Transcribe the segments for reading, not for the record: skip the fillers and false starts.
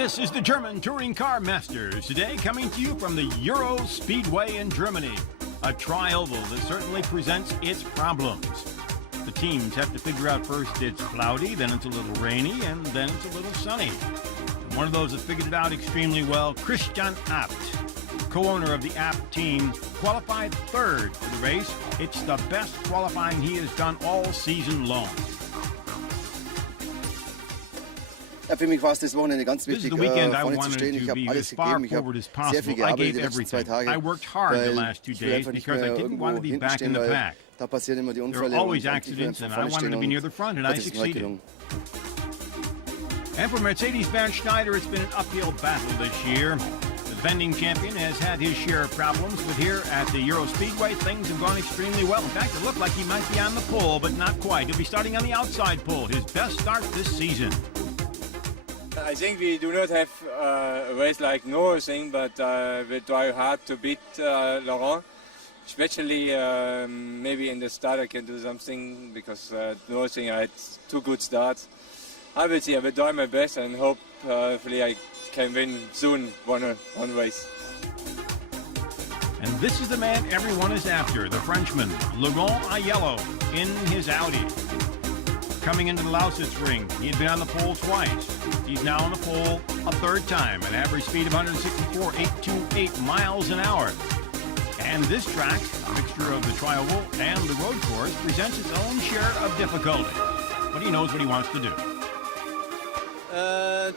This is the German Touring Car Masters, today coming to you from the Euro Speedway in Germany, a tri-oval that certainly presents its problems. The teams have to figure out first it's cloudy, then it's a little rainy, and then it's a little sunny. And one of those that figured it out extremely well, Christian Abt, co-owner of the Abt team, qualified third for the race. It's the best qualifying he has done all season long. Ja, für mich war es das Wochenende ganz wichtig, vorne zu stehen. Ich habe alles gegeben, ich habe sehr viel gearbeitet die letzten 2 Tage, weil ich will einfach nicht mehr irgendwo hinten stehen, weil da passieren immer die Unfälle und ich will einfach vorne stehen und das ist heute gelungen. And for Mercedes' Bernd Schneider, it's been an uphill battle this year. The defending champion has had his share of problems, but here at the Euro Speedway, things have gone extremely well. In fact, it looked like he might be on the pole, but not quite. He'll be starting on the outside pole, his best start this season. I think we do not have a race like Norrising, but we try hard to beat Laurent. Especially maybe in the start I can do something, because Norrising had 2 good starts. I will see, I will try my best and hopefully I can win soon one race. And this is the man everyone is after, the Frenchman, Laurent Aiello, in his Audi. Coming into the Lausitz ring, he had been on the pole twice. He's now on the pole a 3rd time, an average speed of 164.828 miles an hour. And this track, a mixture of the tri-oval and the road course, presents its own share of difficulty. But he knows what he wants to do.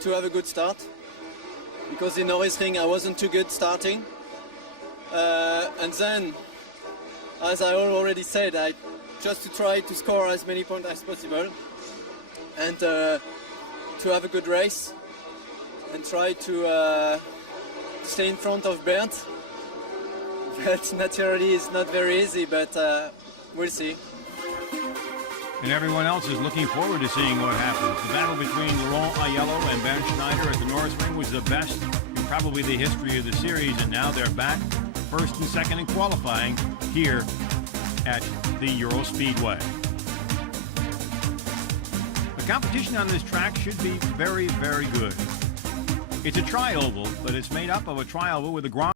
To have a good start, because in Norrising I wasn't too good starting. And then, as I already said, just to try to score as many points as possible, and to have a good race, and try to stay in front of Bernd. But naturally it's not very easy, but we'll see. And everyone else is looking forward to seeing what happens. The battle between Laurent Aiello and Bernd Schneider at the Norrisring was the best in probably the history of the series, and now they're back 1st and 2nd in qualifying here at the Euro Speedway. The competition on this track should be very, very good. It's a tri-oval, but it's made up of a tri-oval with a grand.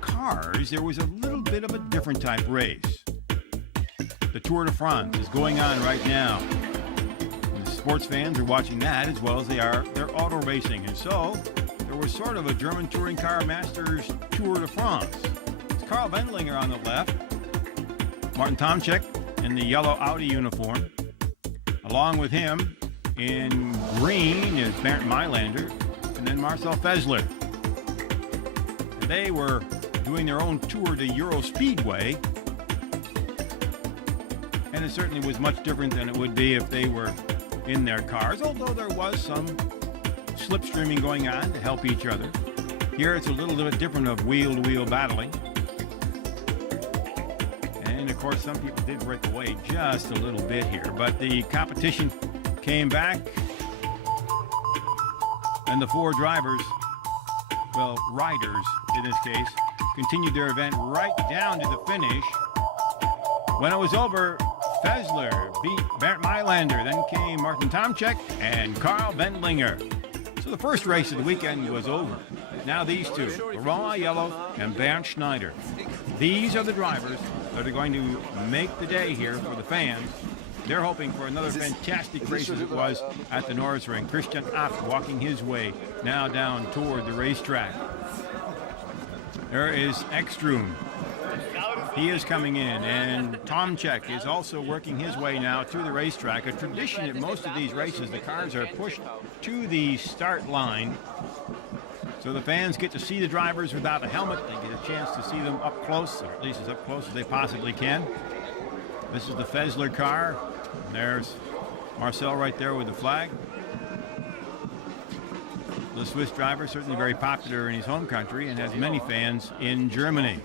Cars, there was a little bit of a different type race. The Tour de France is going on right now. The sports fans are watching that as well as they're auto racing. And so there was sort of a German Touring Car Masters Tour de France. It's Carl Wendlinger on the left, Martin Tomczyk in the yellow Audi uniform. Along with him in green is Bernd Mailander, and then Marcel Fessler. They were doing their own tour to Euro Speedway, and it certainly was much different than it would be if they were in their cars, although there was some slipstreaming going on to help each other. Here it's a little bit different of wheel-to-wheel battling. And of course some people did break away just a little bit here, but the competition came back, and the 4 drivers, well, riders in this case, continued their event right down to the finish. When it was over, Fessler beat Bernd Mailander. Then came Martin Tomczyk and Karl Wendlinger. So the first race of the weekend was over. Now these two, Laurent Aiello and Bernd Schneider. These are the drivers that are going to make the day here for the fans. They're hoping for another fantastic race as it was at the Nürburgring. Christian Abt walking his way now down toward the racetrack. There is Ekström. He is coming in, and Tomczyk is also working his way now to the racetrack. A tradition at most of these races, the cars are pushed to the start line, so the fans get to see the drivers without a helmet. They get a chance to see them up close, or at least as up close as they possibly can. This is the Fessler car. And there's Marcel right there with the flag. The Swiss driver, certainly very popular in his home country and has many fans in Germany.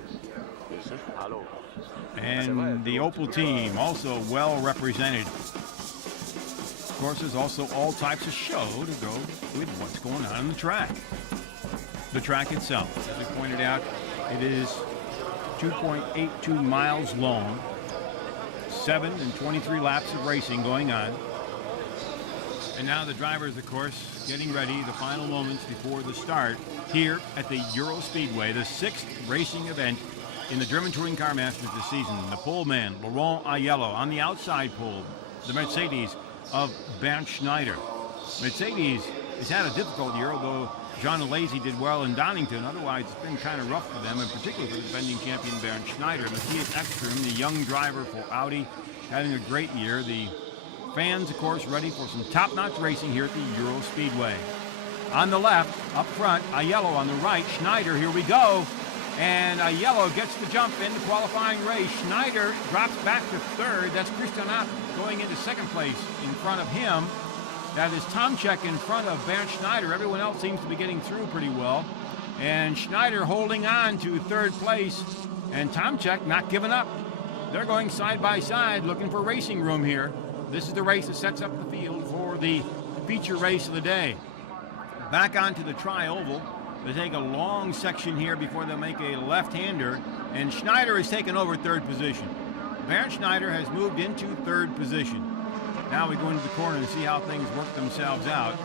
And the Opel team also well represented. Of course, there's also all types of show to go with what's going on the track. The track itself, as I pointed out, it is 2.82 miles long. 7 and 23 laps of racing going on. And now the drivers, of course, getting ready, the final moments before the start here at the Euro Speedway, the 6th racing event in the German Touring Car Masters this season. The pole man, Laurent Aiello. On the outside pole, the Mercedes of Bernd Schneider. Mercedes has had a difficult year, although John Alesi did well in Donington. Otherwise, it's been kind of rough for them, and particularly for the defending champion Bernd Schneider. Mattias Ekström, the young driver for Audi, having a great year. The fans, of course, ready for some top-notch racing here at the Euro Speedway. On the left, up front, Aiello on the right. Schneider, here we go. And Aiello gets the jump in the qualifying race. Schneider drops back to third. That's Christian Abt going into second place in front of him. That is Tomczyk in front of Bernd Schneider. Everyone else seems to be getting through pretty well. And Schneider holding on to third place. And Tomczyk not giving up. They're going side by side looking for racing room here. This is the race that sets up the field for the feature race of the day. Back onto the tri-oval. They take a long section here before they make a left-hander. And Schneider has taken over third position. Bernd Schneider has moved into third position. Now we go into the corner and see how things work themselves out.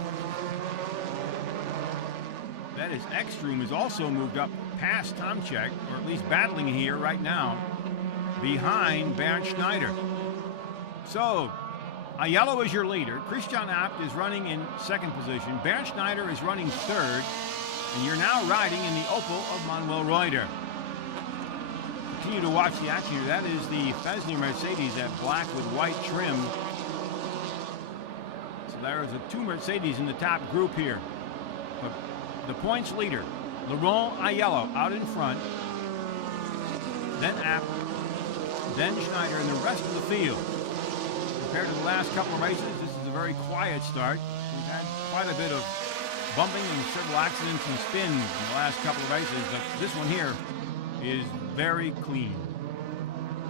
That is, Ekström has also moved up past Tomczyk, or at least battling here right now, behind Bernd Schneider. So, Aiello is your leader. Christian Abt is running in second position. Bernd Schneider is running third. And you're now riding in the Opel of Manuel Reuter. Continue to watch the action here. That is the Fessler Mercedes, that black with white trim. So there is two Mercedes in the top group here. But the points leader, Laurent Aiello, out in front. Then Abt, then Schneider, and the rest of the field. Compared to the last couple of races, this is a very quiet start. We've had quite a bit of bumping and several accidents and spins in the last couple of races, but this one here is very clean.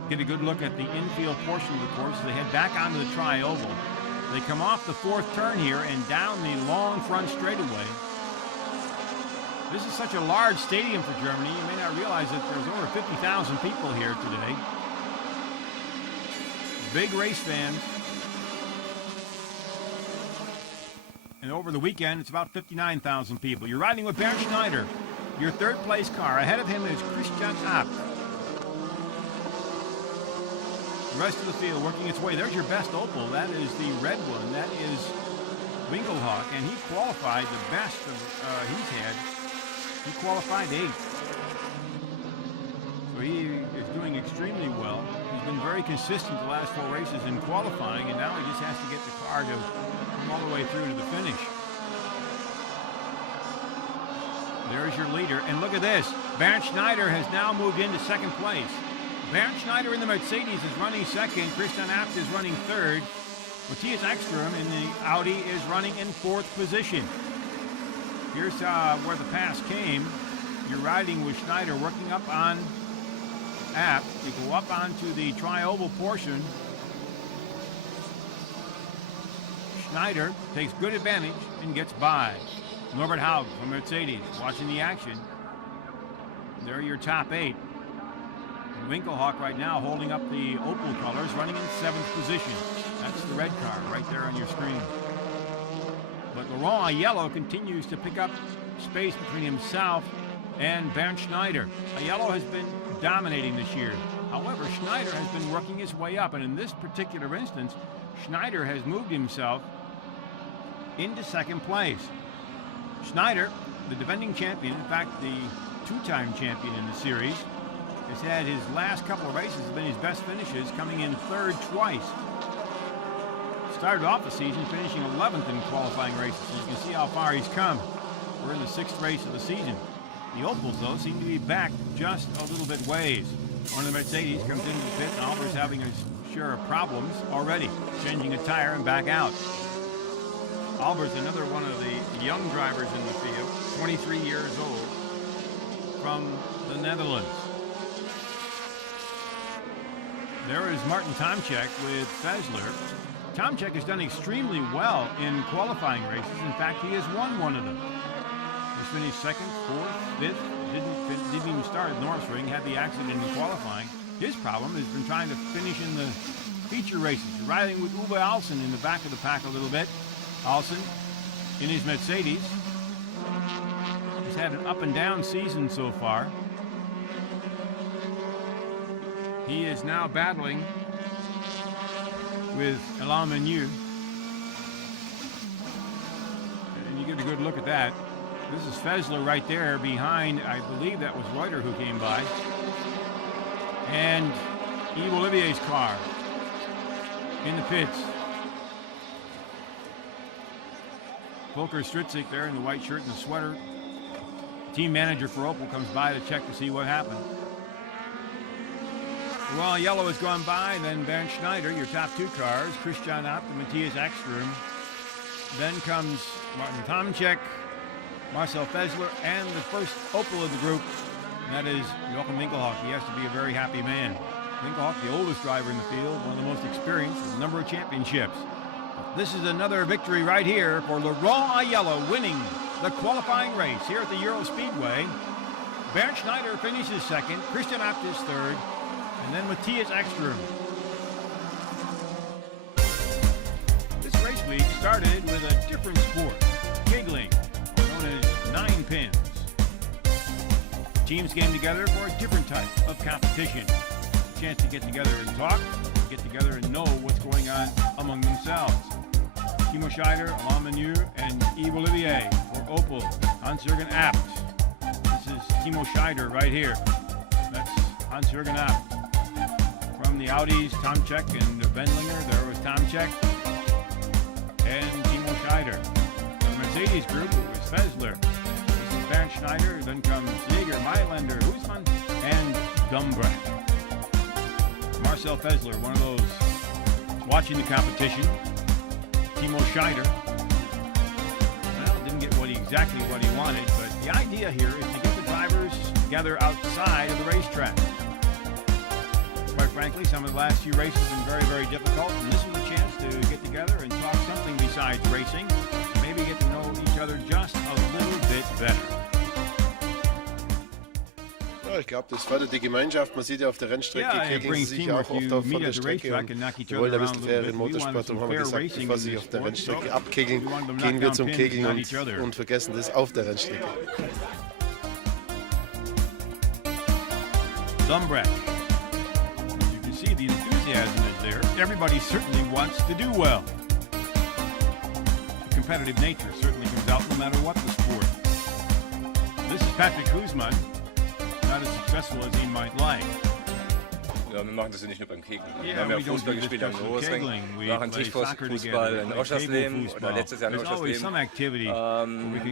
Get a good look at the infield portion of the course as they head back onto the tri-oval. They come off the fourth turn here and down the long front straightaway. This is such a large stadium for Germany, you may not realize that there's over 50,000 people here today. Big race fans. And over the weekend, it's about 59,000 people. You're riding with Bernd Schneider, your third place car. Ahead of him is Christian Abt. The rest of the field working its way. There's your best Opel. That is the red one. That is Winkelhock, and he qualified the best he's had. He qualified 8th. So he is doing extremely well. He's been very consistent the last 4 races in qualifying, and now he just has to get the car to all the way through to the finish. There's your leader, and look at this. Bernd Schneider has now moved into second place. Bernd Schneider in the Mercedes is running second. Christian Abt is running third. Mattias Ekström in the Audi is running in fourth position. Here's where the pass came. You're riding with Schneider working up on Abt. You go up onto the tri-oval portion. Schneider takes good advantage and gets by. Norbert Haug from Mercedes watching the action. There are your top 8. Winkelhock right now holding up the Opel colors, running in 7th position. That's the red car right there on your screen. But Laurent Aiello continues to pick up space between himself and Bernd Schneider. Aiello has been dominating this year. However, Schneider has been working his way up, and in this particular instance, Schneider has moved himself into 2nd place. Schneider, the defending champion, in fact, the 2-time champion in the series, has had his last couple of races have been his best finishes, coming in 3rd twice. Started off the season finishing 11th in qualifying races. So you can see how far he's come. We're in the 6th race of the season. The Opels, though, seem to be back just a little bit ways. One of the Mercedes comes into the pit, and Albert's having a share of problems already, changing a tire and back out. Albert's another one of the young drivers in the field, 23 years old, from the Netherlands. There is Martin Tomczyk with Fessler. Tomczyk has done extremely well in qualifying races. In fact, he has won one of them. He's finished 2nd, 4th, 5th. Didn't even start at Norrisring, had the accident in qualifying. His problem has been trying to finish in the feature races, riding with Uwe Alsen in the back of the pack a little bit. Alsen, in his Mercedes, has had an up and down season so far. He is now battling with Alain Menu. And you get a good look at that. This is Fessler right there behind, I believe that was Reuter who came by. And Yves Olivier's car in the pits. Volker Stritzik there in the white shirt and the sweater. Team manager for Opel comes by to check to see what happened. Well, Aiello has gone by, then Bernd Schneider, your top 2 cars, Christian Abt and Mattias Ekström. Then comes Martin Tomczyk, Marcel Fessler, and the first Opel of the group, and that is Jochen Winkelhock. He has to be a very happy man. Winkelhock, the oldest driver in the field, one of the most experienced, with a number of championships. This is another victory right here for Laurent Aiello, winning the qualifying race here at the Euro Speedway. Bernd Schneider finishes 2nd, Christian Abt is 3rd, and then Mattias Ekström. This race week started with a different sport, kegling, known as 9 pins. Teams came together for a different type of competition. A chance to get together and talk, get together and know what's going on among themselves. Timo Scheider, Alain Menu, and Yves Olivier for Opel, Hans-Jürgen Abt. This is Timo Scheider right here. That's Hans-Jürgen Abt. From the Audis, Tomczyk and Wendlinger, there was Tomczyk and Timo Scheider. The Mercedes group, it was Fessler. This is Bernd Schneider, then comes Jäger, Mailänder, Husmann, and Dumbrecht. Marcel Fessler, one of those watching the competition. Timo Scheider, well, didn't get exactly what he wanted, but the idea here is to get the drivers together outside of the racetrack. Quite frankly, some of the last few races have been very, very difficult, and this was a chance to get together and talk something besides racing, maybe get to know each other just a little bit better. Ja, ich glaube, das fördert die Gemeinschaft. Man sieht ja auf der Rennstrecke, kegeln sie sich auch oft auf von der Strecke. Und wir wollen ein bisschen fairen Motorsport, darum haben wir gesagt, bevor sie sich auf der Rennstrecke abkegeln, gehen wir zum Kegeln und vergessen das auf der Rennstrecke. Dumbrecht. As you can see, the enthusiasm is there. Everybody certainly wants to do well. The competitive nature certainly comes out no matter what the sport. This is Patrick Husmann. Not as successful as he might like. Ja, wir machen das ja nicht nur beim Kegeln. Wir haben ja Fußball gespielt am Norrisring, wir machen Tischfußball in Oschersleben oder letztes Jahr in Oschersleben.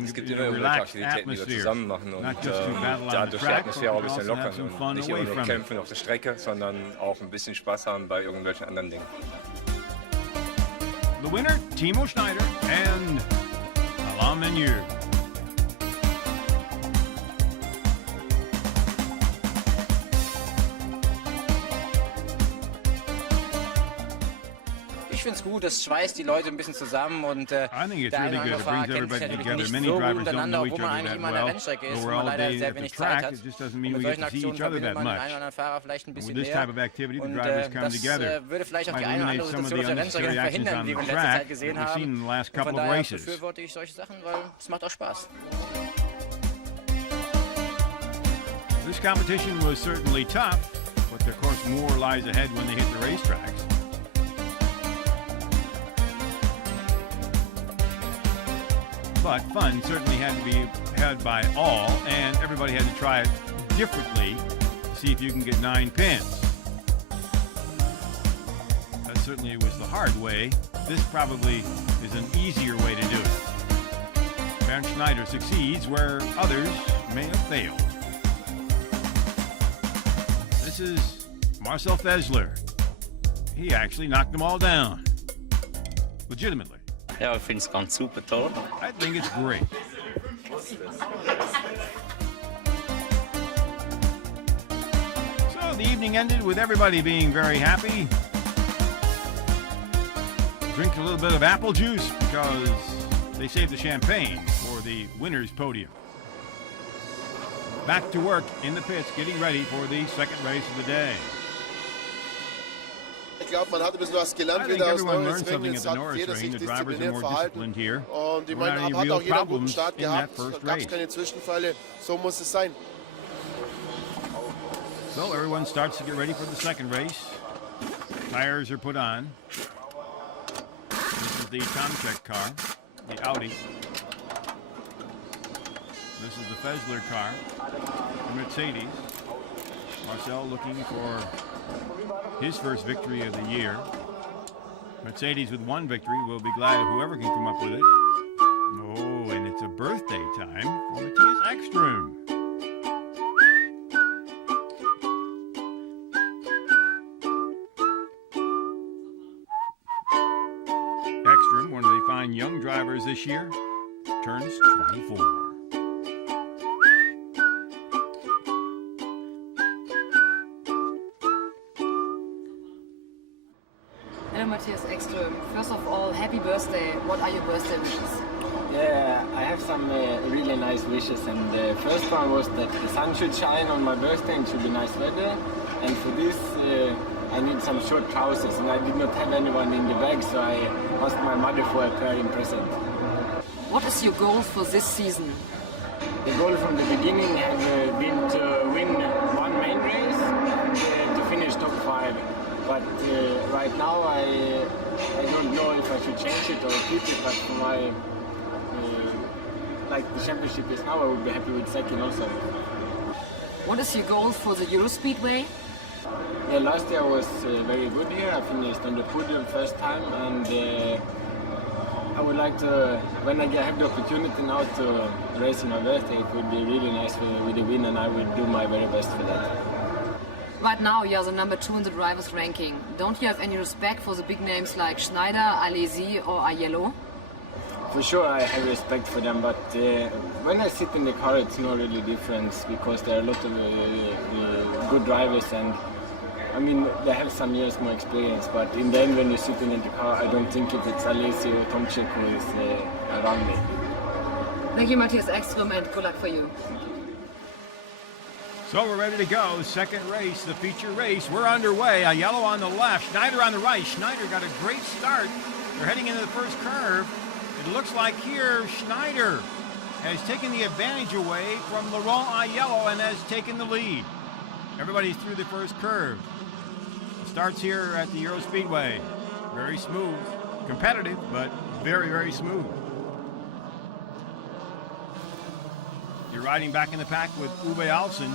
Es gibt immer irgendwelche Aktivitäten, die wir zusammen machen und dadurch die Atmosphäre auch ein bisschen lockern und nicht immer nur kämpfen auf der Strecke, sondern auch ein bisschen Spaß haben bei irgendwelchen anderen Dingen. The winner, Timo Scheider and Alain Menu. finde es gut, das schweißt die Leute ein bisschen zusammen und der eine oder andere Fahrer kennt sich natürlich nicht so gut untereinander, obwohl man eigentlich immer an der Rennstrecke ist, wo man leider sehr wenig Zeit hat. Und mit solchen Aktionen verbindet man den einen oder anderen Fahrer vielleicht ein bisschen mehr. Und das würde vielleicht auch die eine oder andere Situation auf der Rennstrecke verhindern, wie wir in letzter Zeit gesehen haben. Und von daher befürworte ich solche Sachen, weil es macht auch Spaß. This competition was certainly tough, but of course more lies ahead when they hit the racetracks. But fun certainly had to be had by all, and everybody had to try it differently to see if you can get 9 pins. That certainly was the hard way. This probably is an easier way to do it. Bernd Schneider succeeds where others may have failed. This is Marcel Fessler. He actually knocked them all down. Legitimately. Ja, ich finde es ganz super toll. I think it's great. So the evening ended with everybody being very happy. Drink a little bit of apple juice because they saved the champagne for the winner's podium. Back to work in the pits, getting ready for the second race of the day. Ich glaube, man hat ein bisschen was gelernt wieder aus Norris Ring. Jetzt hat jeder sich diszipliniert verhalten. Und ich meine, hat auch jeder einen guten Start gehabt. Da gab es keine Zwischenfälle. So muss es sein. So everyone starts to get ready for the second race. Tires are put on. This is the Tomczak car, the Audi. This is the Fessler car, the Mercedes. Marcel looking for his first victory of the year. Mercedes with 1 victory. We'll be glad if whoever can come up with it. Oh, and it's a birthday time for Mattias Ekström. Ekström, one of the fine young drivers this year, turns 24. Mattias Ekström, first of all, happy birthday. What are your birthday wishes? Yeah, I have some really nice wishes, and the first one was that the sun should shine on my birthday and should be nice weather. And for this, I need some short trousers, and I did not have anyone in the bag, so I asked my mother for a pair in present. What is your goal for this season? The goal from the beginning has been to win 1 main race and to finish top 5. But right now I don't know if I should change it or keep it, but for my, like the championship is now, I would be happy with second also. What is your goal for the Eurospeedway? Yeah, last year was very good here. I finished on the podium first time, and I would like to, when I have the opportunity now to race in my birthday, it would be really nice with the win, and I will do my very best for that. Right now you are the number 2 in the drivers' ranking. Don't you have any respect for the big names like Schneider, Aiello or Aiello? For sure I have respect for them, but when I sit in the car it's no really difference because there are a lot of good drivers, and I mean they have some years more experience, but in the end when you're sitting in the car I don't think if it's Aiello or Tomczak who is around me. Thank you, Mattias Ekström, and good luck for you. So we're ready to go. Second race, the feature race. We're underway. Aiello on the left, Schneider on the right. Schneider got a great start. They're heading into the first curve. It looks like here Schneider has taken the advantage away from Laurent Aiello and has taken the lead. Everybody's through the first curve. It starts here at the Euro Speedway. Very smooth, competitive, but very, very smooth. You're riding back in the pack with Uwe Alsen.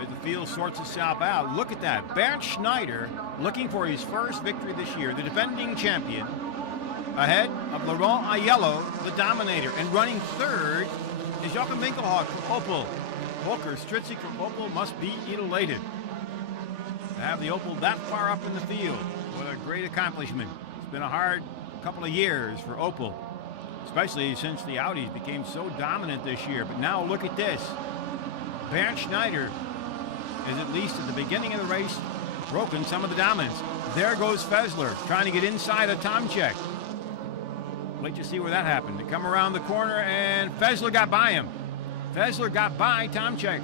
As the field sorts itself out, look at that. Bernd Schneider looking for his first victory this year, the defending champion, ahead of Laurent Aiello, the dominator. And running third is Jochen Winkelhock from Opel. Volker Stritzig from Opel must be elated to have the Opel that far up in the field. What a great accomplishment. It's been a hard couple of years for Opel, especially since the Audis became so dominant this year. But now look at this. Bernd Schneider is, at least at the beginning of the race, broken some of the dominance. there goes Fessler trying to get inside of Tomczyk. Wait to see where that happened. They come around the corner, and Fessler got by him. Fessler got by Tomczyk.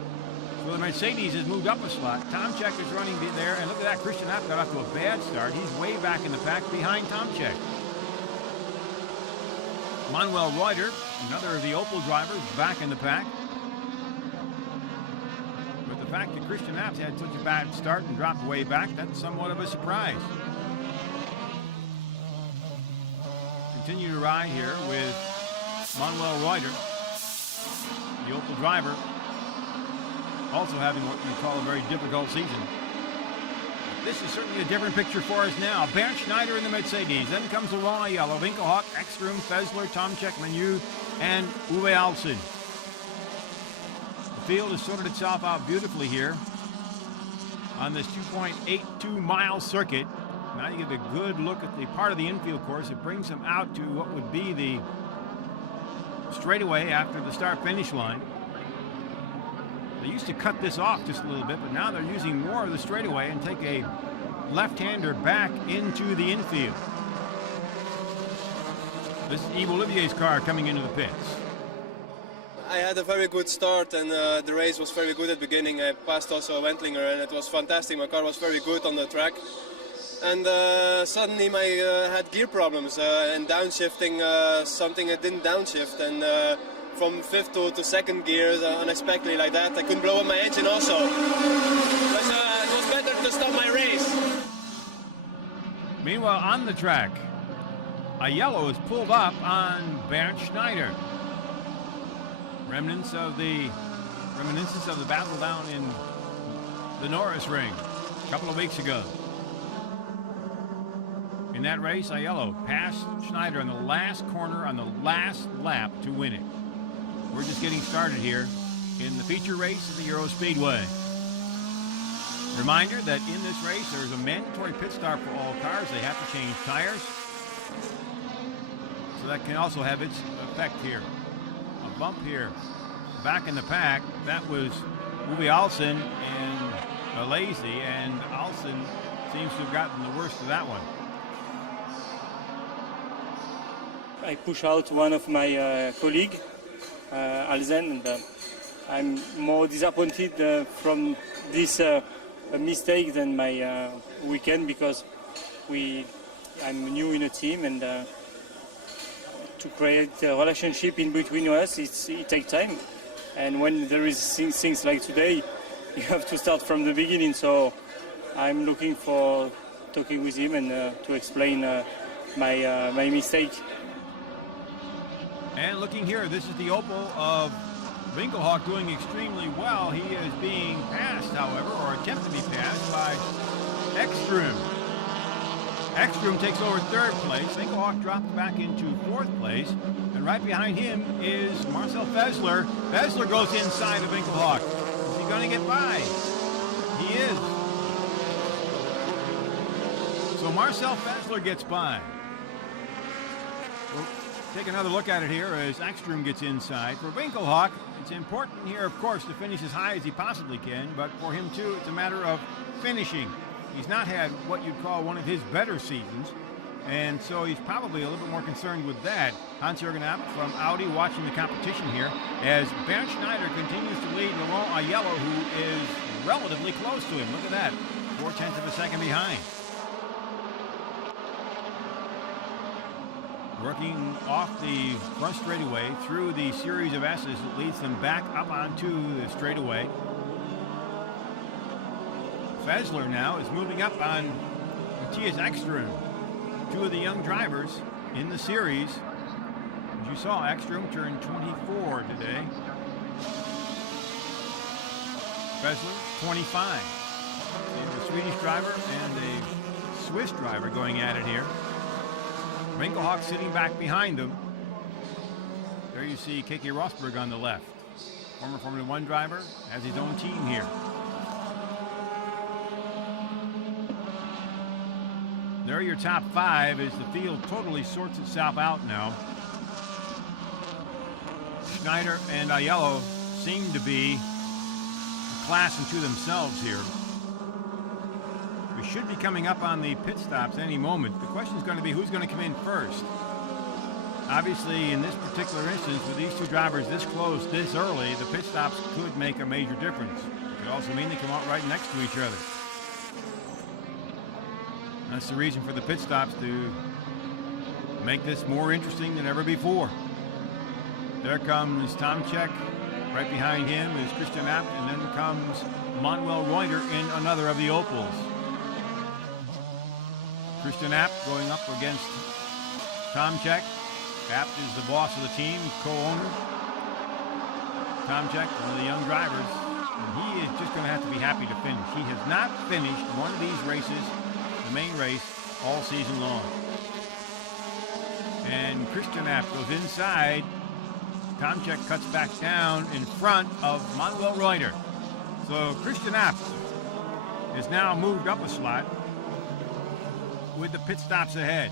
So the Mercedes has moved up a slot. Tomczyk is running there, and look at that. Christian Abt got off to a bad start. He's way back in the pack behind Tomczyk. Manuel Reuter, another of the Opel drivers, back in the pack. But the fact that Christian Abt had such a bad start and dropped way back, that's somewhat of a surprise. Continue to ride here with Manuel Reuter, the Opel driver, also having what we call a very difficult season. This is certainly a different picture for us now. Bernd Schneider in the Mercedes. Then comes Laurent, Aiello, Winkelhock, Ekström, Fessler, Tomczyk, Manuel, and Uwe Alsen. The field has sorted itself out beautifully here on this 2.82 mile circuit. Now you get a good look at the part of the infield course. It brings them out to what would be the straightaway after the start-finish line. They used to cut this off just a little bit, but now they're using more of the straightaway and take a left-hander back into the infield. This is Yves Olivier's car coming into the pits. I had a very good start, and the race was very good at the beginning. I passed also a Wendlinger, and it was fantastic. My car was very good on the track. And suddenly I had gear problems and downshifting, something I didn't downshift. And from fifth to second gear, unexpectedly like that, I couldn't blow up my engine also. But it was better to stop my race. Meanwhile, on the track, Aiello is pulled up on Bernd Schneider. Reminiscence of the battle down in the Norris Ring a couple of weeks ago. In that race, Aiello passed Schneider in the last corner on the last lap to win it. We're just getting started here in the feature race of the Euro Speedway. Reminder that in this race, there's a mandatory pit stop for all cars. They have to change tires. So that can also have its effect here. A bump here back in the pack. That was Uwe Alsen and Malaysia, and Alsen seems to have gotten the worst of that one. I push out one of my colleagues, Alsen, and I'm more disappointed from this mistake than my weekend, because I'm new in a team, and to create a relationship in between us, it takes time. And when there is things like today, you have to start from the beginning. So I'm looking for talking with him and to explain my mistake. And looking here, this is the Opel of Winkelhock doing extremely well. He is being passed, however, or attempted to be passed by Ekström. Ekström takes over third place. Winkelhock drops back into fourth place. And right behind him is Marcel Fessler. Fessler goes inside of Winkelhock. Is he going to get by? He is. So Marcel Fessler gets by. We'll take another look at it here as Ekström gets inside. For Winkelhock, it's important here, of course, to finish as high as he possibly can, but for him, too, it's a matter of finishing. He's not had what you'd call one of his better seasons, and so he's probably a little bit more concerned with that. Hans-Jürgen Abt from Audi watching the competition here as Bernd Schneider continues to lead Laurent Aiello, who is relatively close to him. Look at that, 0.4 of a second behind. Working off the front straightaway through the series of S's that leads them back up onto the straightaway. Fessler now is moving up on Mattias Ekström, two of the young drivers in the series. As you saw, Ekström turned 24 today. Fessler, 25. A Swedish driver and a Swiss driver going at it here. Winkelhock sitting back behind them. There you see Keke Rosberg on the left. Former Formula One driver, has his own team here. There are your top five as the field totally sorts itself out now. Schneider and Aiello seem to be a class unto themselves here. should be coming up on the pit stops any moment. The question is going to be who's going to come in first. Obviously, in this particular instance, with these two drivers this close, this early, the pit stops could make a major difference. It could also mean they come out right next to each other. That's the reason for the pit stops, to make this more interesting than ever before. There comes Tomczyk. Right behind him is Christian Abt, and then comes Manuel Reuter in another of the Opels. Christian Abt going up against Tomczyk. Abt is the boss of the team, co-owner. Tomczyk, one of the young drivers, and he is just going to have to be happy to finish. He has not finished one of these races, the main race, all season long. And Christian Abt goes inside. Tomczyk cuts back down in front of Manuel Reuter. So Christian Abt is now moved up a slot with the pit stops ahead.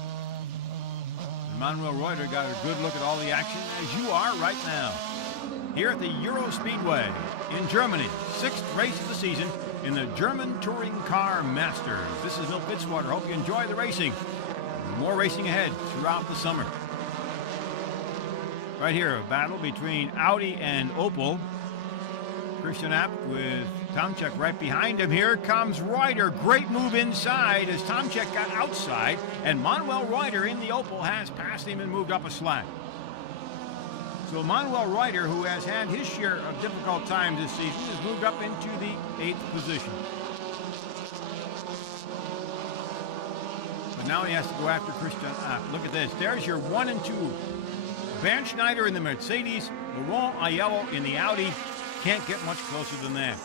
And Manuel Reuter got a good look at all the action, as you are right now. Here at the Euro Speedway in Germany, 6th race of the season in the German Touring Car Masters. This is Milt Fitzwater. Hope you enjoy the racing. More racing ahead throughout the summer. Right here, a battle between Audi and Opel. Christian Abt with Tomczyk right behind him. Here comes Reuter. Great move inside as Tomczyk got outside, and Manuel Reuter in the Opel has passed him and moved up a slot. So Manuel Reuter, who has had his share of difficult times this season, has moved up into the 8th position. But now he has to go after Christian Abt. Look at this. There's your 1 and 2. Bernd Schneider in the Mercedes, Laurent Aiello in the Audi. Can't get much closer than that.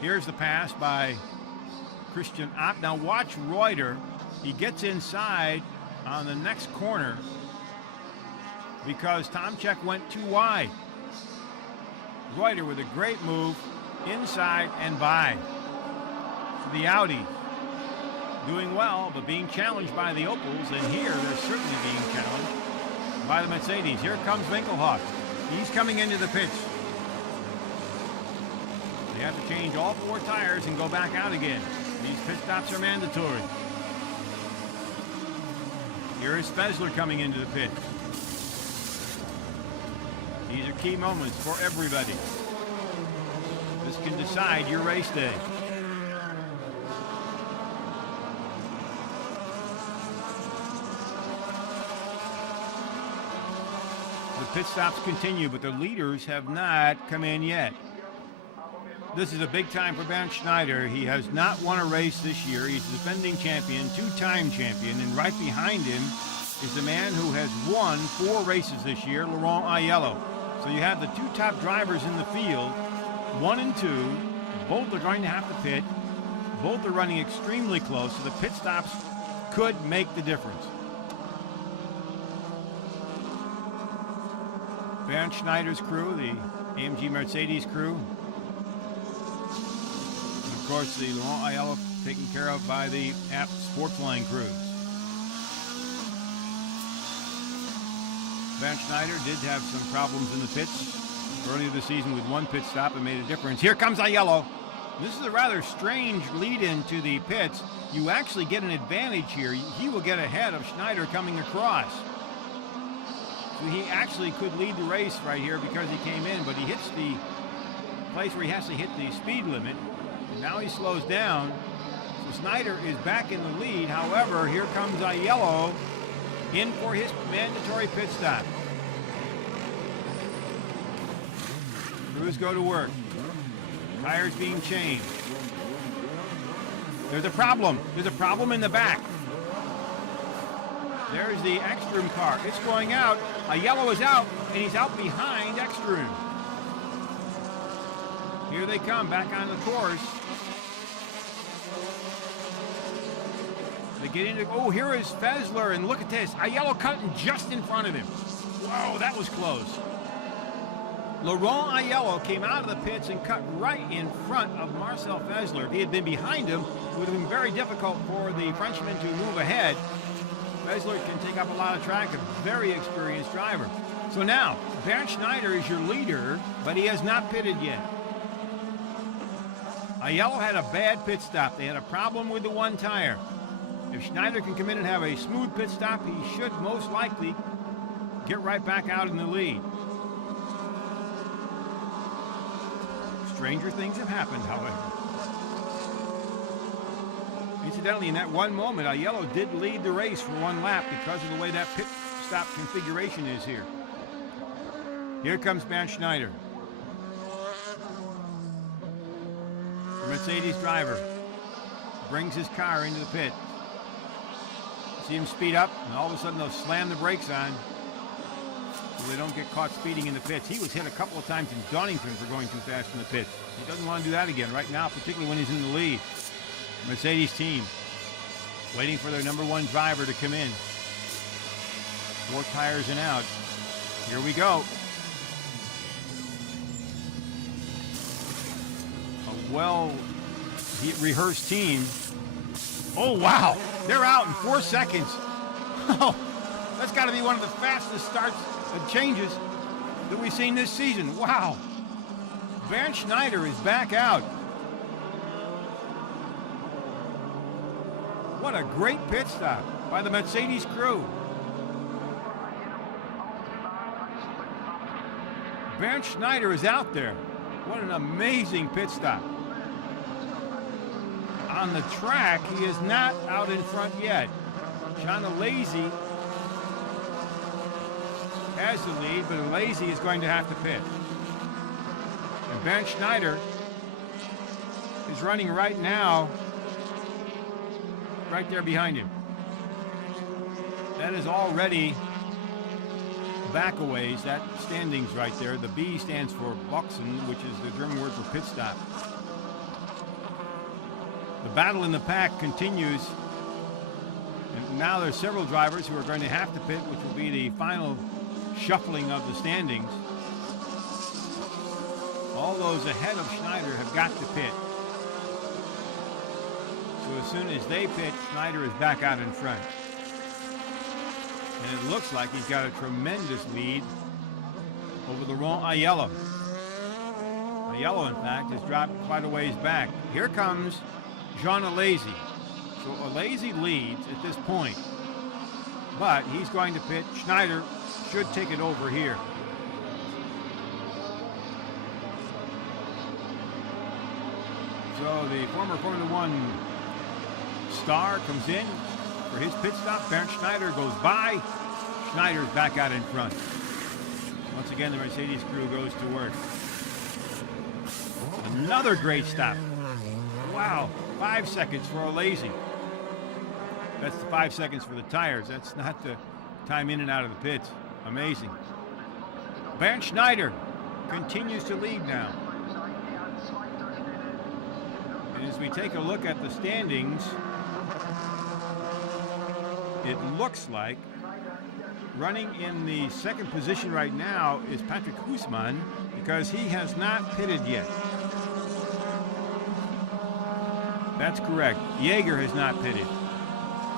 Here's the pass by Christian Abt. Now watch Reuter. He gets inside on the next corner because Tomczyk went too wide. Reuter with a great move inside and by. The Audi doing well, but being challenged by the Opels, and here they're certainly being challenged by the Mercedes. Here comes Winkelhock. He's coming into the pits. They have to change all 4 tires and go back out again. These pit stops are mandatory. Here is Fessler coming into the pit. These are key moments for everybody. This can decide your race day. The pit stops continue, but the leaders have not come in yet. This is a big time for Bernd Schneider. He has not won a race this year. He's the defending champion, 2-time champion, and right behind him is the man who has won 4 races this year, Laurent Aiello. So you have the 2 top drivers in the field, 1 and 2. Both are going to have to pit. Both are running extremely close, so the pit stops could make the difference. Bernd Schneider's crew, the AMG Mercedes crew. And of course, the Laurent Aiello taken care of by the Abt Sportsline crews. Bernd Schneider did have some problems in the pits earlier this season with 1 pit stop and made a difference. Here comes Aiello. This is a rather strange lead-in to the pits. You actually get an advantage here. He will get ahead of Schneider coming across. So he actually could lead the race right here because he came in, but he hits the place where he has to hit the speed limit. And now he slows down. So Schneider is back in the lead. However, here comes Aiello in for his mandatory pit stop. Crews go to work. Tires being changed. There's a problem. There's a problem in the back. There's the Ekström car. It's going out. Aiello is out, and he's out behind Ekström. Here they come back on the course. They get into, oh, here is Fessler, and look at this. Aiello cutting just in front of him. Whoa, that was close. Laurent Aiello came out of the pits and cut right in front of Marcel Fessler. If he had been behind him, it would have been very difficult for the Frenchman to move ahead. Fessler can take up a lot of track, a very experienced driver. So now, Bernd Schneider is your leader, but he has not pitted yet. Aiello had a bad pit stop. They had a problem with the one tire. If Schneider can come in and have a smooth pit stop, he should most likely get right back out in the lead. Stranger things have happened, however. Incidentally, in that one moment, Aiello did lead the race for one lap because of the way that pit stop configuration is here. Here comes Bernd Schneider. The Mercedes driver brings his car into the pit. See him speed up, and all of a sudden they'll slam the brakes on so they don't get caught speeding in the pits. He was hit a couple of times in Donington for going too fast in the pits. He doesn't want to do that again right now, particularly when he's in the lead. Mercedes team waiting for their number one driver to come in. 4 tires and out. Here we go. A well-rehearsed team. Oh, wow. They're out in 4 seconds. Oh, that's got to be one of the fastest starts and changes that we've seen this season. Wow. Bernd Schneider is back out. What a great pit stop by the Mercedes crew. Bernd Schneider is out there. What an amazing pit stop. On the track, he is not out in front yet. John Lazy has the lead, but Lazy is going to have to pit. And Bernd Schneider is running right now, right there behind him. That is already back a ways. That standings right there. The B stands for Boxen, which is the German word for pit stop. The battle in the pack continues. And now there's several drivers who are going to have to pit, which will be the final shuffling of the standings. All those ahead of Schneider have got to pit. So as soon as they pit, Schneider is back out in front. And it looks like he's got a tremendous lead over Laurent Aiello. Aiello, in fact, has dropped quite a ways back. Here comes Jean Alesi. So Alesi leads at this point, but he's going to pit. Schneider should take it over here. So the former Formula One star comes in for his pit stop. Bernd Schneider goes by. Schneider's back out in front. Once again, the Mercedes crew goes to work. Another great stop. Wow, 5 seconds for Alesi. That's the 5 seconds for the tires. That's not the time in and out of the pits. Amazing. Bernd Schneider continues to lead now. And as we take a look at the standings, it looks like running in the second position right now is Patrick Huisman, because he has not pitted yet. That's correct. Jaeger has not pitted.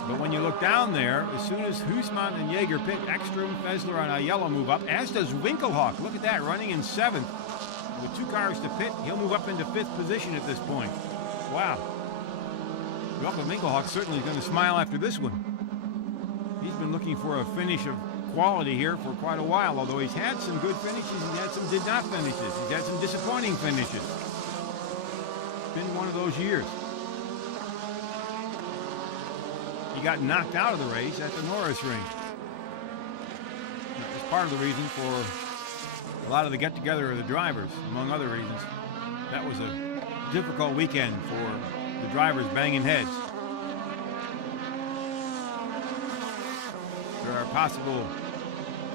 But when you look down there, as soon as Huisman and Jaeger pit, Ekström, Fessler, and Aiello move up, as does Winkelhock. Look at that, running in 7th. With 2 cars to pit, he'll move up into 5th position at this point. Wow. Joachim Winkelhock certainly is going to smile after this one. He's been looking for a finish of quality here for quite a while, although he's had some good finishes, he's had some did not finishes, he's had some disappointing finishes. It's been one of those years. He got knocked out of the race at the Norris ring. That was part of the reason for a lot of the get-together of the drivers, among other reasons. That was a difficult weekend for the drivers banging heads. There are possible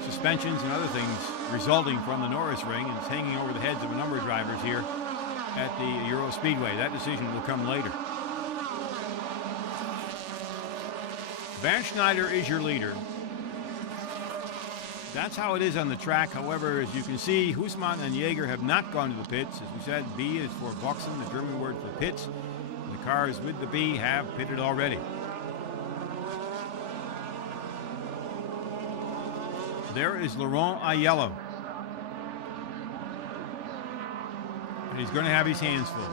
suspensions and other things resulting from the Norris ring, and it's hanging over the heads of a number of drivers here at the Euro Speedway. That decision will come later. Bernd Schneider is your leader. That's how it is on the track. However, as you can see, Huisman and Jaeger have not gone to the pits. As we said, B is for Boxen, the German word for pits. The cars with the B have pitted already. There is Laurent Aiello. And he's going to have his hands full.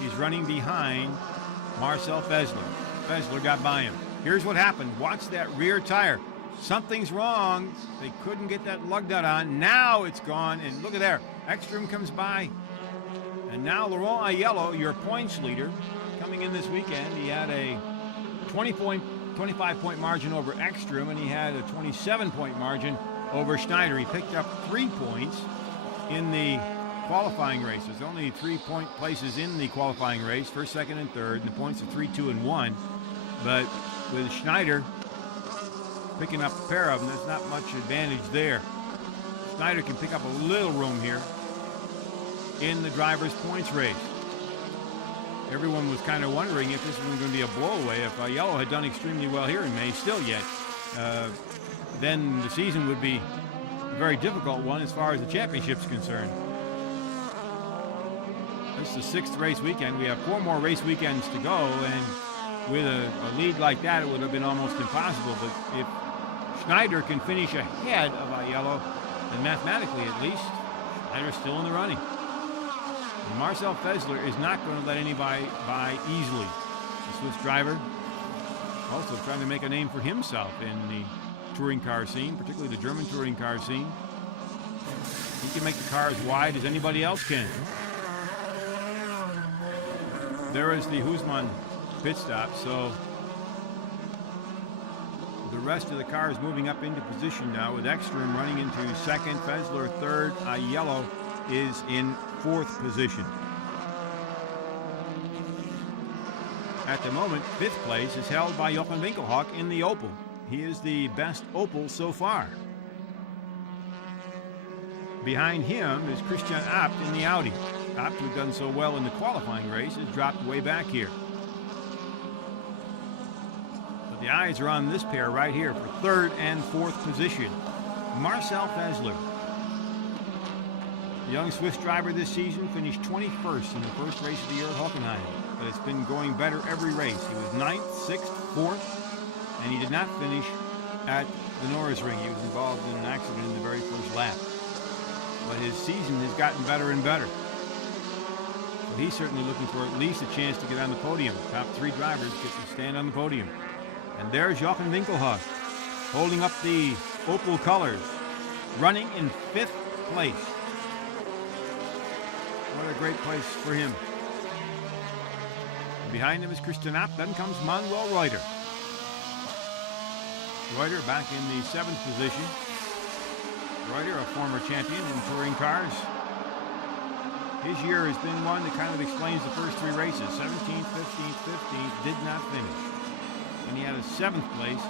He's running behind Marcel Fessler. Fessler got by him. Here's what happened. Watch that rear tire. Something's wrong. They couldn't get that lug nut on. Now it's gone, and look at there. Ekström comes by. And now Laurent Aiello, your points leader, coming in this weekend. He had a 25-point margin over Ekström, and he had a 27-point margin over Schneider. He picked up 3 points in the qualifying race. There's only 3-point places in the qualifying race, first, second, and third, and the points are 3, 2, and 1. But with Schneider picking up a pair of them, there's not much advantage there. Schneider can pick up a little room here in the driver's points race. Everyone was kind of wondering if this was going to be a blowaway. If Aiello had done extremely well here in May, still yet, then the season would be a very difficult one as far as the championship's concerned. This is the 6th race weekend. We have 4 more race weekends to go, and with a lead like that, it would have been almost impossible. But if Schneider can finish ahead of Aiello, then mathematically at least, Schneider's still in the running. And Marcel Fessler is not going to let anybody by easily. The Swiss driver also trying to make a name for himself in the touring car scene, particularly the German touring car scene. He can make the car as wide as anybody else can. There is the Husmann pit stop, so the rest of the car is moving up into position now, with Ekström running into second, Fessler third, Aiello is in 4th position. At the moment, 5th place is held by Jochen Winkelhock in the Opel. He is the best Opel so far. Behind him is Christian Abt in the Audi. Abt, who done so well in the qualifying race, has dropped way back here. But the eyes are on this pair right here for 3rd and 4th position. Marcel Fessler, the young Swiss driver this season, finished 21st in the first race of the year at Hockenheim. But it's been going better every race. He was 9th, 6th, 4th, and he did not finish at the Norris Ring. He was involved in an accident in the very first lap. But his season has gotten better and better. So he's certainly looking for at least a chance to get on the podium. Top 3 drivers get to stand on the podium. And there's Jochen Winkelhock holding up the Opel colors, running in 5th place. What a great place for him. And behind him is Christian Abt. Then comes Manuel Reuter. Reuter back in the 7th position. Reuter, a former champion in touring cars. His year has been one that kind of explains the first 3 races. 17th, 15th, 15th, did not finish. And he had a 7th place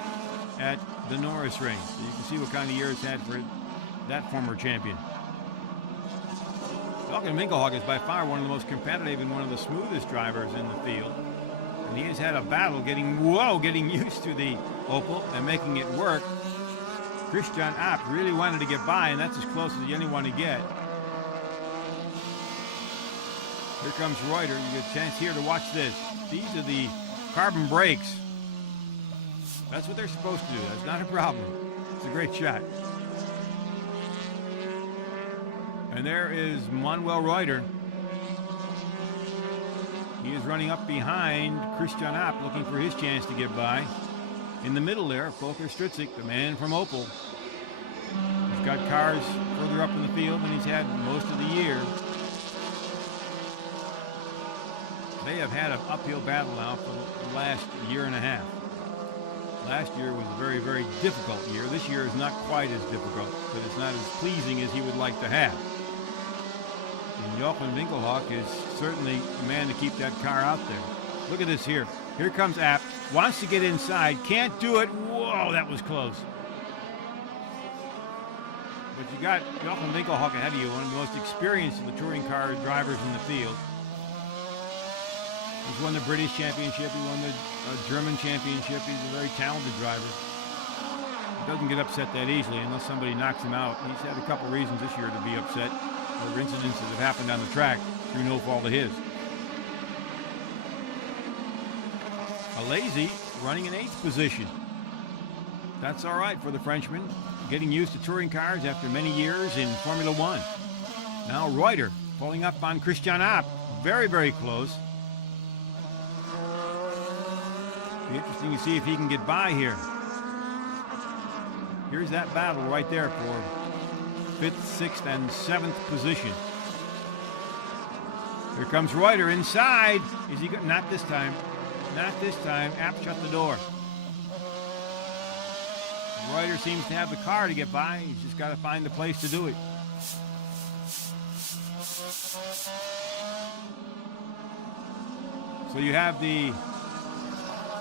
at the Norris Ring. So you can see what kind of year it's had for that former champion. Jochen Winkelhock is by far one of the most competitive and one of the smoothest drivers in the field. And he has had a battle getting used to the Opel and making it work. Christian Abt really wanted to get by, and that's as close as anyone to get. Here comes Reuter. You get a chance here to watch this. These are the carbon brakes. That's what they're supposed to do. That's not a problem. It's a great shot. And there is Manuel Reuter. He is running up behind Christian Abt, looking for his chance to get by. In the middle there, Volker Stritzik, the man from Opel. He's got cars further up in the field than he's had most of the year. They have had an uphill battle now for the last year and a half. Last year was a very, very difficult year. This year is not quite as difficult, but it's not as pleasing as he would like to have. And Jochen Winkelhock is certainly the man to keep that car out there. Look at this here. Here comes Abt. Wants to get inside. Can't do it. Whoa, that was close. But you got Jochen Winkelhock ahead of you, one of the most experienced of the touring car drivers in the field. He's won the British Championship. He won the German Championship. He's a very talented driver. He doesn't get upset that easily unless somebody knocks him out. He's had a couple reasons this year to be upset over incidents that have happened on the track through no fault of his. Lazy running in 8th position. That's all right for the Frenchman, getting used to touring cars after many years in Formula One. Now Reuter pulling up on Christian Abt, very, very close. Be interesting to see if he can get by here. Here's that battle right there for 5th, 6th, and 7th position. Here comes Reuter inside. Is he good? Not this time. Not this time. Abt shut the door. Reuter seems to have the car to get by. He's just got to find a place to do it. So you have the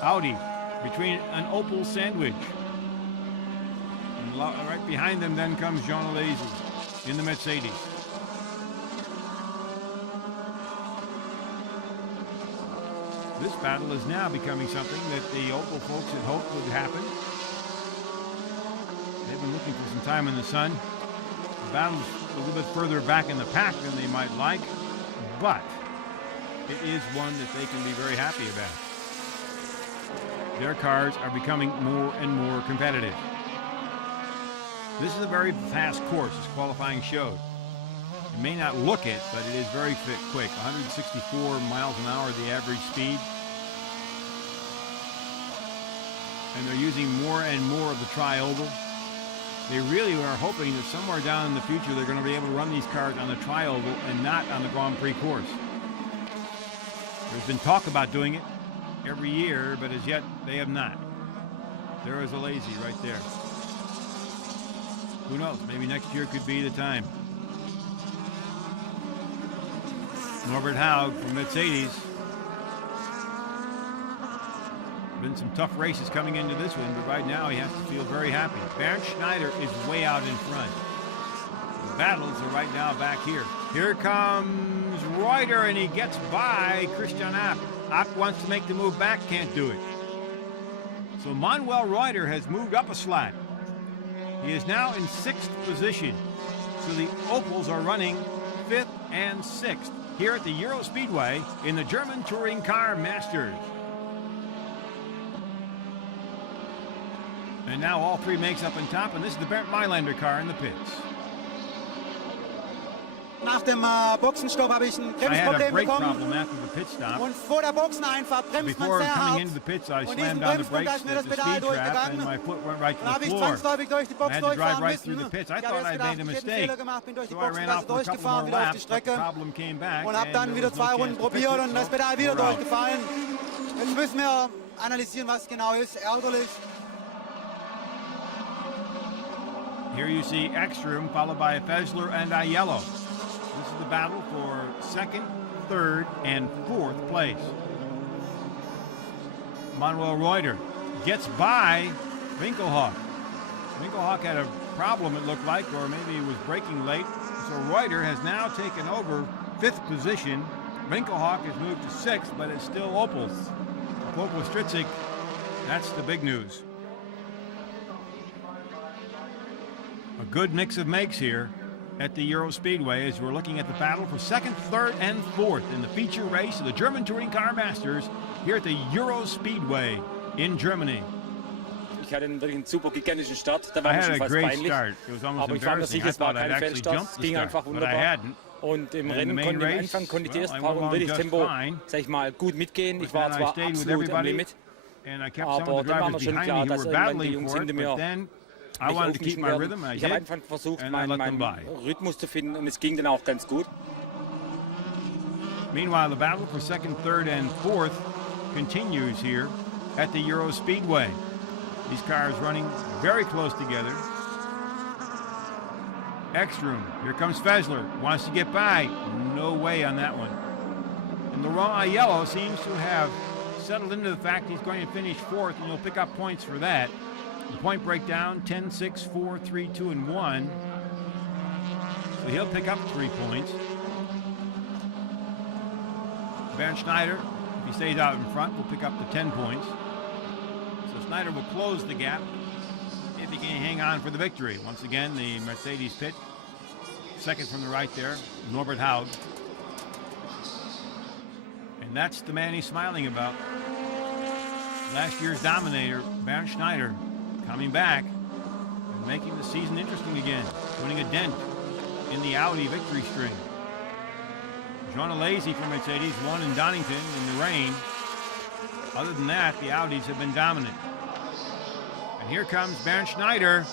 Audi between an Opel sandwich. And right behind them then comes Jean Lazy in the Mercedes. This battle is now becoming something that the Opel folks had hoped would happen. They've been looking for some time in the sun. The battle's a little bit further back in the pack than they might like, but it is one that they can be very happy about. Their cars are becoming more and more competitive. This is a very fast course, as qualifying showed. You may not look it, but it is very quick. 164 miles an hour, the average speed. And they're using more and more of the tri-oval. They really are hoping that somewhere down in the future they're going to be able to run these cars on the tri-oval and not on the Grand Prix course. There's been talk about doing it every year, but as yet they have not. There is a Lazy right there. Who knows? Maybe next year could be the time. Norbert Haug from Mercedes. Been some tough races coming into this one, but right now he has to feel very happy. Bernd Schneider is way out in front. The battles are right now back here. Here comes Reuter, and he gets by Christian Abt. Abt wants to make the move back, can't do it. So Manuel Reuter has moved up a slot. He is now in 6th position. So the Opels are running 5th and 6th here at the Euro Speedway in the German Touring Car Masters. And now all three makes up on top, and this is the Bernd Mailänder car in the pits. Nach dem Boxenstopp habe ich ein Bremsproblem bekommen. Und vor der Boxeneinfahrt bremst man sehr hart. Und diesen Bremspunkt, da ist mir das Pedal durchgegangen. Dann habe ich zwangsläufig durch die Box durchfahren müssen. Ich habe jetzt gedacht, ich hätte einen Fehler gemacht, bin durch die Boxengasse durchgefahren, wieder auf die Strecke. Und habe dann wieder 2 Runden probiert und das Pedal wieder durchgefallen. Jetzt müssen wir analysieren, was genau ist. Ärgerlich. Here you see Ekström followed by Fessler and Aiello. This is the battle for 2nd, 3rd, and 4th place. Manuel Reuter gets by Winkelhock. Winkelhock had a problem, it looked like, or maybe he was braking late. So Reuter has now taken over 5th position. Winkelhock has moved to 6th, but it's still Opel. Opel Stritzik, that's the big news. A good mix of makes here at the Euro Speedway as we're looking at the battle for 2nd, 3rd, and 4th in the feature race of the German Touring Car Masters here at the Euro Speedway in Germany. Ich hatte wirklich einen super gigantischen Start, da war mir schon fast peinlich, aber ich war mir sicher, es war kein Fehlstart, es ging einfach wunderbar. Und im Rennen konnte am Anfang konnte ich die ersten paar Runden wirklich Tempo, sag ich mal, gut mitgehen. Ich war zwar absolut am Limit, aber dann war mir schon klar, dass irgendwann die Jungs hinter mir I wanted to keep my rhythm, ich habe einfach versucht, meinen Rhythmus zu finden und es ging dann auch ganz gut. Meanwhile, the battle for 2nd, 3rd, and 4th continues here at the Euro Speedway. These cars running very close together. Ekström, here comes Fessler, wants to get by. No way on that one. And Laurent Aiello seems to have settled into the fact he's going to finish 4th, and he'll pick up points for that. The point breakdown, 10, 6, 4, 3, 2, and 1. So he'll pick up 3 points. Bernd Schneider, if he stays out in front, will pick up the 10 points. So Schneider will close the gap if he can hang on for the victory. Once again, the Mercedes pit. 2nd from the right there, Norbert Haug. And that's the man he's smiling about. Last year's dominator, Bernd Schneider, coming back and making the season interesting again, putting a dent in the Audi victory string. Jean Lazy from Mercedes won in Donington in the rain. Other than that, the Audis have been dominant. And here comes Bernd Schneider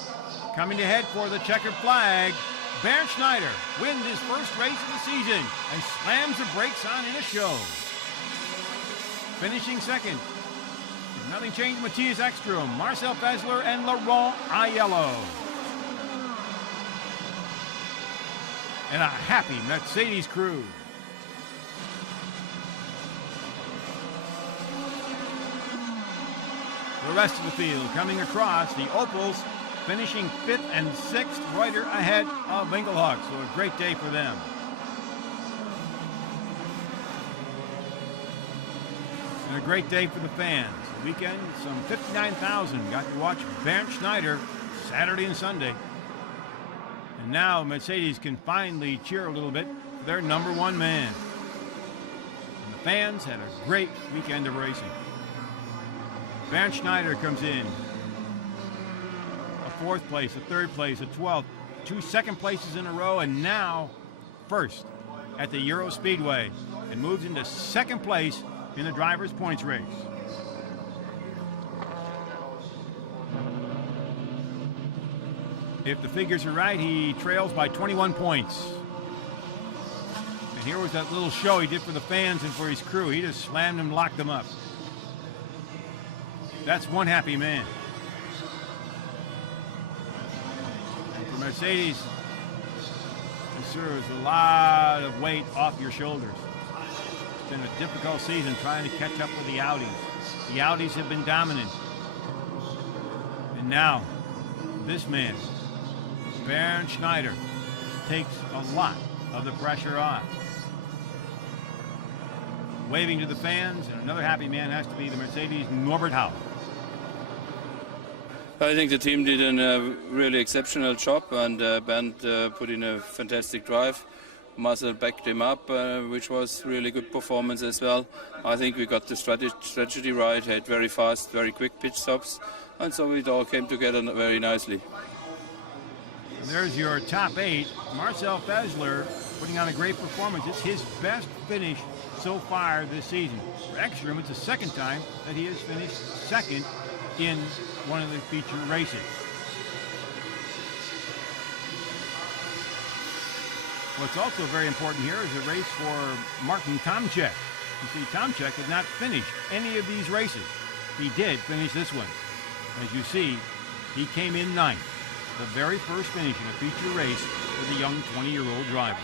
coming to head for the checkered flag. Bernd Schneider wins his first race of the season and slams the brakes on in a show. Finishing second. Nothing changed. Matthias Ekström, Marcel Fessler, and Laurent Aiello. And a happy Mercedes crew. The rest of the field coming across. The Opels finishing 5th and 6th. Reuter ahead of Winkelhock. So a great day for them. And a great day for the fans. The weekend, some 59,000 got to watch Bernd Schneider Saturday and Sunday. And now Mercedes can finally cheer a little bit for their number one man. And the fans had a great weekend of racing. Bernd Schneider comes in. A 4th place, a 3rd place, a 12th, 2 second places in a row, and now first at the Euro Speedway, and moves into 2nd place in the drivers' points race. If the figures are right, he trails by 21 points. And here was that little show he did for the fans and for his crew. He just slammed them, locked them up. That's one happy man. And for Mercedes, it serves a lot of weight off your shoulders. It's been a difficult season trying to catch up with the Audis. The Audis have been dominant. And now, this man, Bernd Schneider, takes a lot of the pressure off. Waving to the fans, and another happy man has to be the Mercedes' Norbert Hau. I think the team did a really exceptional job, and Bernd put in a fantastic drive. Marcel backed him up, which was really good performance as well. I think we got the strategy right, had very fast, very quick pit stops, and so it all came together very nicely. There's your top 8. Marcel Fessler putting on a great performance. It's his best finish so far this season. For Ekström, it's the 2nd time that he has finished 2nd in one of the feature races. What's also very important here is a race for Martin Tomczyk. You see, Tomczyk did not finish any of these races. He did finish this one. As you see, he came in 9th. The very first finish in a feature race for the young 20-year-old driver.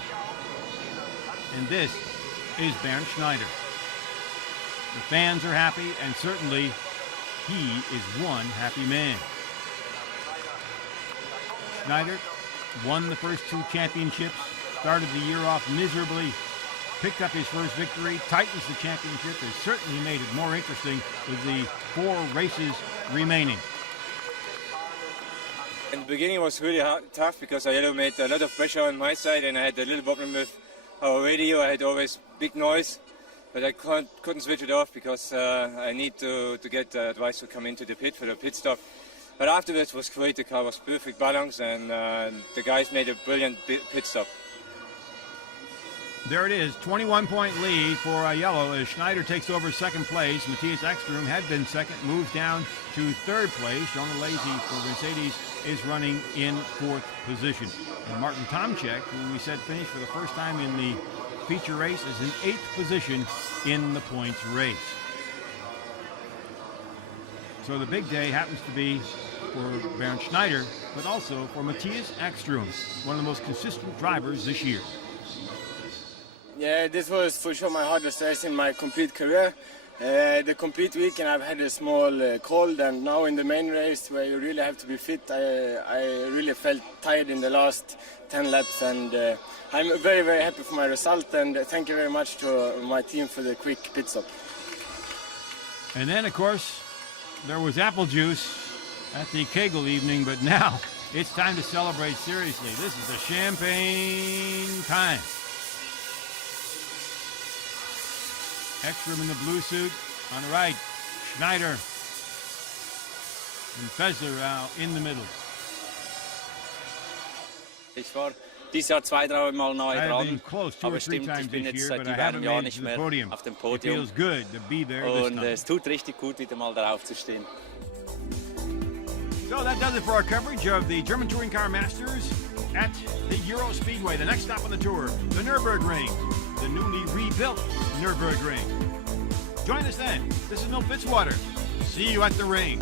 And this is Bernd Schneider. The fans are happy, and certainly he is one happy man. Schneider won the first 2 championships, started the year off miserably, picked up his first victory, tightens the championship, has certainly made it more interesting with the 4 races remaining. In the beginning it was really tough because Aiello made a lot of pressure on my side, and I had a little problem with our radio. I had always big noise, but I couldn't switch it off because I need to get advice to come into the pit for the pit stop. But afterwards it was great. The car was perfect balance, and the guys made a brilliant pit stop. There it is, 21-point lead for Aiello as Schneider takes over 2nd place. Matthias Ekström had been 2nd, moves down to 3rd place. Jean Alesi for Mercedes is running in 4th position. And Martin Tomczyk, who we said finished for the first time in the feature race, is in 8th position in the points race. So the big day happens to be for Bernd Schneider, but also for Matthias Ekström, one of the most consistent drivers this year. Yeah, this was for sure my hardest race in my complete career. The complete weekend I've had a small cold, and now in the main race where you really have to be fit, I really felt tired in the last 10 laps, and I'm very, very happy for my result, and thank you very much to my team for the quick pit stop. And then, of course, there was apple juice at the Kegel evening, but now it's time to celebrate seriously. This is the champagne time. Ekström in the blue suit on the right, Schneider and Fessler in the middle. Ich war dieses Jahr 2-3 Mal neu dran. Aber stimmt, ich bin jetzt seit über einem Jahr nicht mehr auf dem Podium. Und es tut richtig gut, wieder mal darauf zu stehen. So that does it for our coverage of the German Touring Car Masters at the Euro Speedway. The next stop on the tour, the Nürburgring, the newly rebuilt Nürburgring. Join us then. This is Milt Fitzwater. See you at the ring.